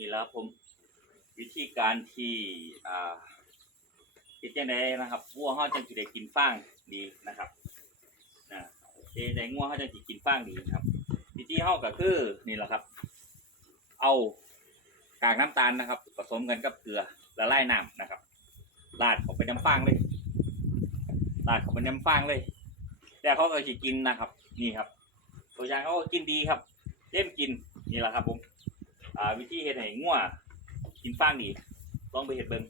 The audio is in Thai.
นี่แล้วผมวิธีการที่คิดยังไงนะครับวัวเขาจังสิได้กินฟางดีนะครับโอเคในงัวเขาจังสิกินฟางดีครับวิธีเขาก็คือนี่แหละครับเอากากน้ำตาลนะครับผสมกันกับเกลือละลายน้ำนะครับราดเข้าไปน้ำฟางเลยราดเข้าไปน้ำฟางเลยแล้วเขาก็จะกินนะครับนี่ครับตัวอย่างเขาก็กินดีครับเล่มกินนี่แหละครับผมวิธีเฮ็ดให้งัวกินฟางดีลองไปเฮ็ดเบิ่ง